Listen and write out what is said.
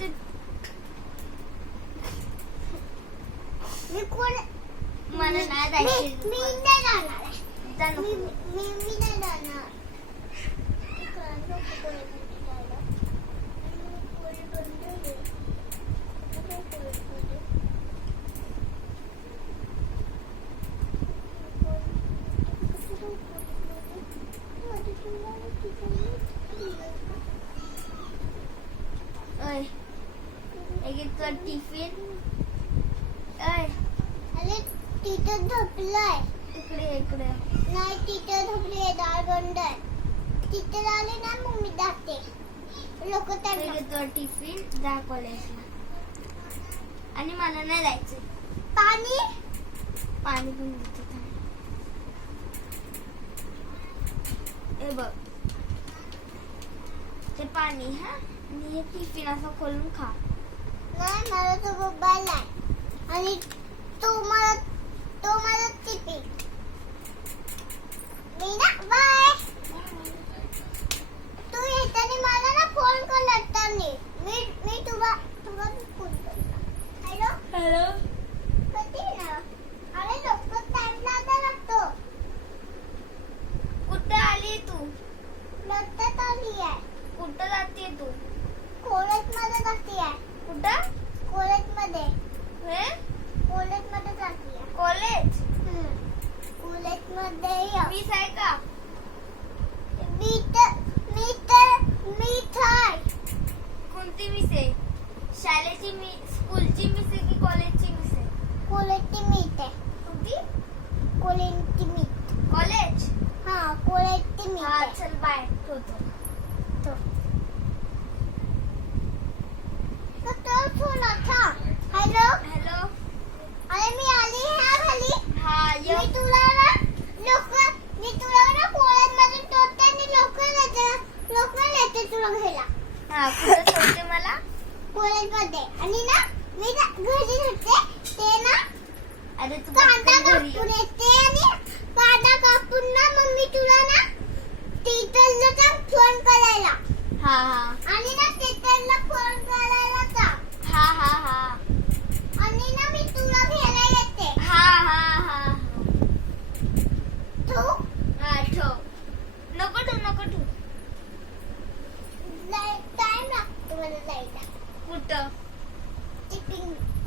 ते मी कोण मला नाही जायचं. मी नाही जाणार. जा नको. मी नाही जाणार. ओय एक तुझा टिफिन. ओय अरे तिथं झोपलाय. इकडे नाही तिथं झोपली दार बंद आहे. तिथे आले ना मग मी जाते. लोक एक त्यांना तुझा टिफिन जा कॉलेजला. आणि मला नाही जायचं. पाणी पाणी पण देते थांब. हे बघ ते पाणी हा आणि हे टिफिन असं खोलून खा. नाही मला तो मोबाईल आहे आणि तो मला टिफिन. मी ना बाय. तू येताना मला ना फोन कर लागताना. मी तुला फोन करणार. हॅलो कधी ना. अरे लोक टाइम लागतो. कुठं आली तू? लक्षात आली आहे. कुठं जाते तू? कॉलेज मध्ये जाते आहे. कुठं? कॉलेज मध्ये जाते आहे. कॉलेज? कॉलेज मध्ये मीच आहे का? मी थाय. कोणती मिस आहे? शाळेची मी स्कूलची मिस आहे की कॉलेजची मिस आहे? कॉलेजची मीट आहे. कोणती? कॉलेजची मीट. कॉलेज? हा कॉलेजची मीट हा आहे. चल बाय ठेवतो. तर फोन आता. Hello hello. अरे मी आली ह्या खाली. हा ये. मी तुला ना कॉलेज मध्ये टोटते आणि लोक येते तुला घ्यायला. हा कुठं सोडते मला? कॉलेज मध्ये आणि ना मी घरी होते ते ना अरे तू कांदा पटकन घरी ये. कापून येते आणि